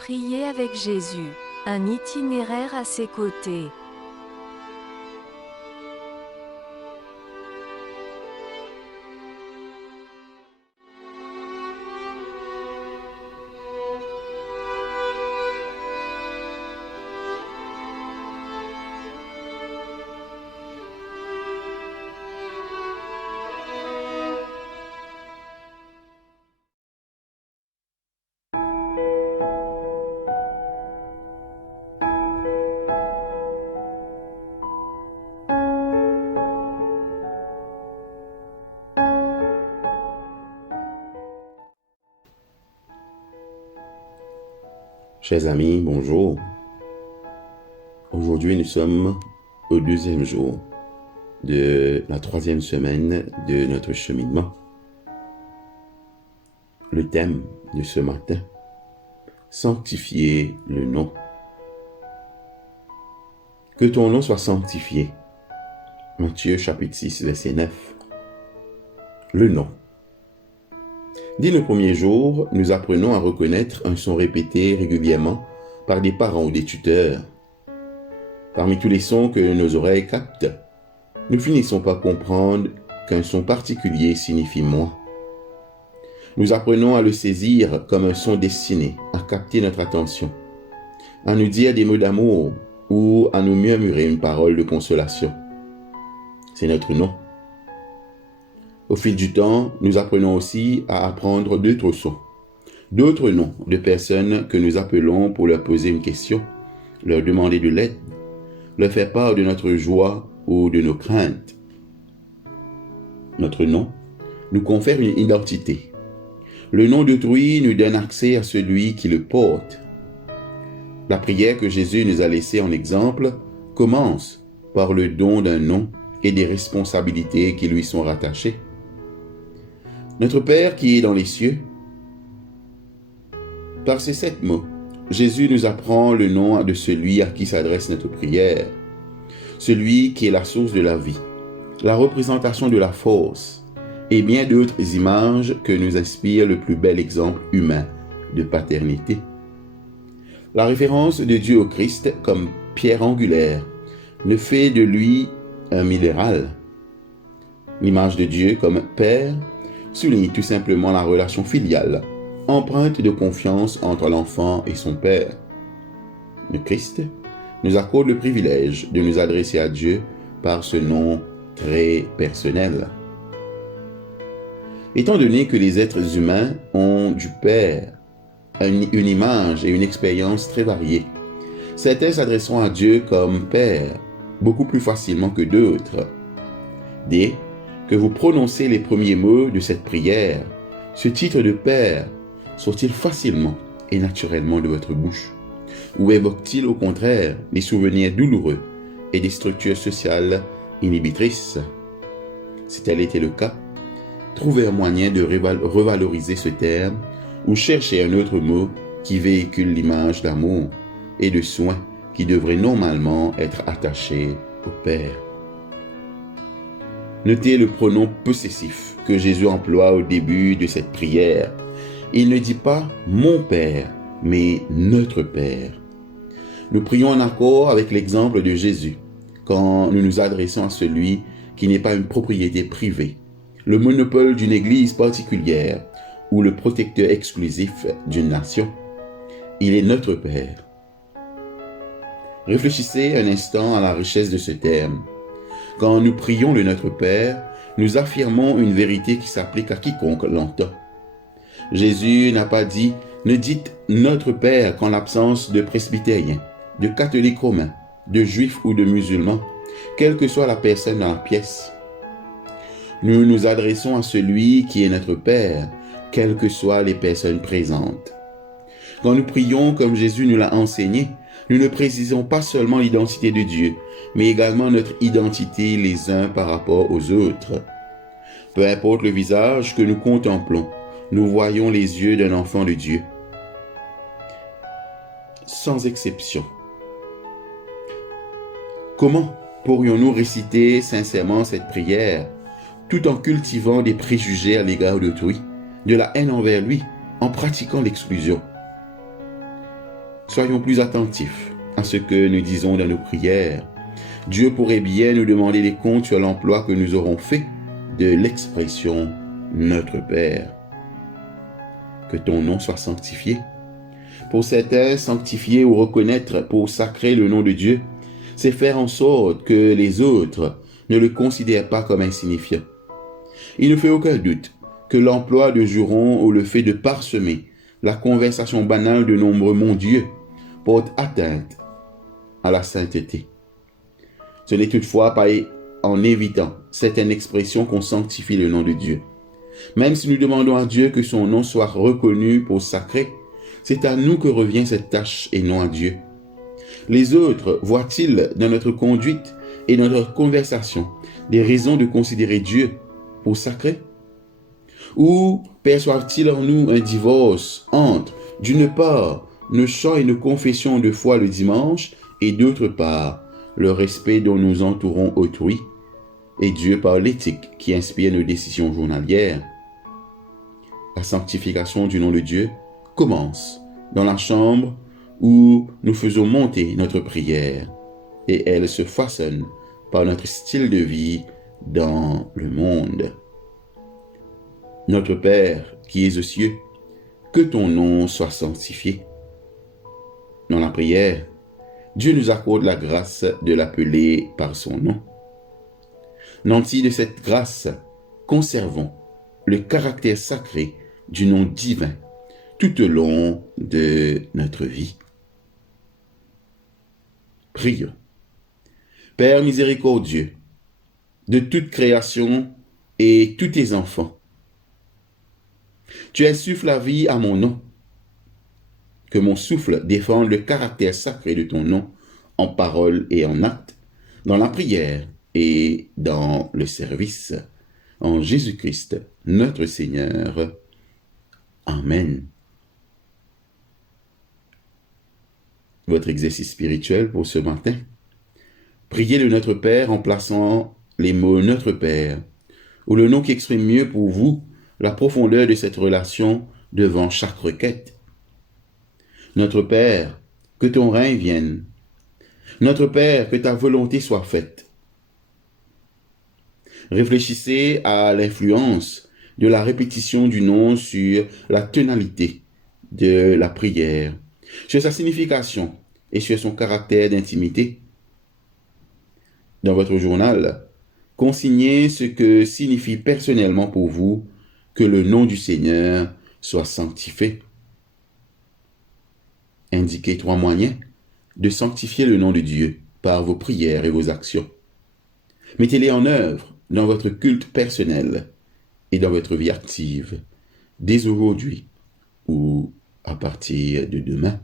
Prier avec Jésus, un itinéraire à ses côtés. Chers amis, bonjour. Aujourd'hui, nous sommes au deuxième jour de la troisième semaine de notre cheminement. Le thème de ce matin, sanctifier le nom. Que ton nom soit sanctifié. Matthieu chapitre 6, verset 9. Le nom. Dès le premier jour, nous apprenons à reconnaître un son répété régulièrement par des parents ou des tuteurs. Parmi tous les sons que nos oreilles captent, nous finissons par comprendre qu'un son particulier signifie moi. Nous apprenons à le saisir comme un son destiné à capter notre attention, à nous dire des mots d'amour ou à nous murmurer une parole de consolation. C'est notre nom. Au fil du temps, nous apprenons aussi à apprendre d'autres sons, d'autres noms de personnes que nous appelons pour leur poser une question, leur demander de l'aide, leur faire part de notre joie ou de nos craintes. Notre nom nous confère une identité. Le nom d'autrui nous donne accès à celui qui le porte. La prière que Jésus nous a laissée en exemple commence par le don d'un nom et des responsabilités qui lui sont rattachées. Notre Père qui est dans les cieux. Par ces 7 mots, Jésus nous apprend le nom de celui à qui s'adresse notre prière, celui qui est la source de la vie, la représentation de la force, et bien d'autres images que nous inspire le plus bel exemple humain de paternité. La référence de Dieu au Christ comme pierre angulaire ne fait de lui un minéral. L'image de Dieu comme Père souligne tout simplement la relation filiale, empreinte de confiance entre l'enfant et son Père. Le Christ nous accorde le privilège de nous adresser à Dieu par ce nom très personnel. Étant donné que les êtres humains ont du Père une image et une expérience très variées, certains s'adresseront à Dieu comme Père beaucoup plus facilement que d'autres. Dès que vous prononcez les premiers mots de cette prière, ce titre de Père sort-il facilement et naturellement de votre bouche? Ou évoque-t-il au contraire des souvenirs douloureux et des structures sociales inhibitrices? Si tel était le cas, trouvez un moyen de revaloriser ce terme ou cherchez un autre mot qui véhicule l'image d'amour et de soin qui devrait normalement être attaché au Père. Notez le pronom possessif que Jésus emploie au début de cette prière. Il ne dit pas « mon Père », mais « notre Père ». Nous prions en accord avec l'exemple de Jésus quand nous nous adressons à celui qui n'est pas une propriété privée, le monopole d'une église particulière ou le protecteur exclusif d'une nation. Il est notre Père. Réfléchissez un instant à la richesse de ce terme. Quand nous prions le Notre Père, nous affirmons une vérité qui s'applique à quiconque l'entend. Jésus n'a pas dit « Ne dites Notre Père qu'en l'absence de presbytériens, de catholiques romains, de juifs ou de musulmans, quelle que soit la personne dans la pièce. » Nous nous adressons à celui qui est notre Père, quelles que soient les personnes présentes. Quand nous prions comme Jésus nous l'a enseigné, nous ne précisons pas seulement l'identité de Dieu, mais également notre identité les uns par rapport aux autres. Peu importe le visage que nous contemplons, nous voyons les yeux d'un enfant de Dieu. Sans exception. Comment pourrions-nous réciter sincèrement cette prière, tout en cultivant des préjugés à l'égard d'autrui, de la haine envers lui, en pratiquant l'exclusion? soyons plus attentifs à ce que nous disons dans nos prières. Dieu pourrait bien nous demander des comptes sur l'emploi que nous aurons fait de l'expression « Notre Père ». Que ton nom soit sanctifié. Pour certains, sanctifier ou reconnaître pour sacrer le nom de Dieu, c'est faire en sorte que les autres ne le considèrent pas comme insignifiant. Il ne fait aucun doute que l'emploi de jurons ou le fait de parsemer la conversation banale de nombreux mon-dieux porte atteinte à la sainteté. Ce n'est toutefois pas en évitant certaines expressions qu'on sanctifie le nom de Dieu. Même si nous demandons à Dieu que son nom soit reconnu pour sacré, c'est à nous que revient cette tâche et non à Dieu. Les autres voient-ils dans notre conduite et dans notre conversation des raisons de considérer Dieu pour sacré? Ou perçoivent-ils en nous un divorce entre, d'une part, nos chants et nos confessions de foi le dimanche, et d'autre part, le respect dont nous entourons autrui, et Dieu par l'éthique qui inspire nos décisions journalières? La sanctification du nom de Dieu commence dans la chambre où nous faisons monter notre prière, et elle se façonne par notre style de vie dans le monde. Notre Père qui es aux cieux, que ton nom soit sanctifié. Dans la prière, Dieu nous accorde la grâce de l'appeler par son nom. Nantis de cette grâce, conservons le caractère sacré du nom divin tout au long de notre vie. Prions. Père miséricordieux, de toute création et tous tes enfants, tu insuffles la vie à mon nom. Que mon souffle défende le caractère sacré de ton nom en parole et en acte, dans la prière et dans le service. En Jésus-Christ, notre Seigneur. Amen. Votre exercice spirituel pour ce matin. Priez le Notre Père en plaçant les mots Notre Père, ou le nom qui exprime mieux pour vous la profondeur de cette relation devant chaque requête. Notre Père, que ton règne vienne. Notre Père, que ta volonté soit faite. Réfléchissez à l'influence de la répétition du nom sur la tonalité de la prière, sur sa signification et sur son caractère d'intimité. Dans votre journal, consignez ce que signifie personnellement pour vous que le nom du Seigneur soit sanctifié. Indiquez 3 moyens de sanctifier le nom de Dieu par vos prières et vos actions. Mettez-les en œuvre dans votre culte personnel et dans votre vie active, dès aujourd'hui ou à partir de demain.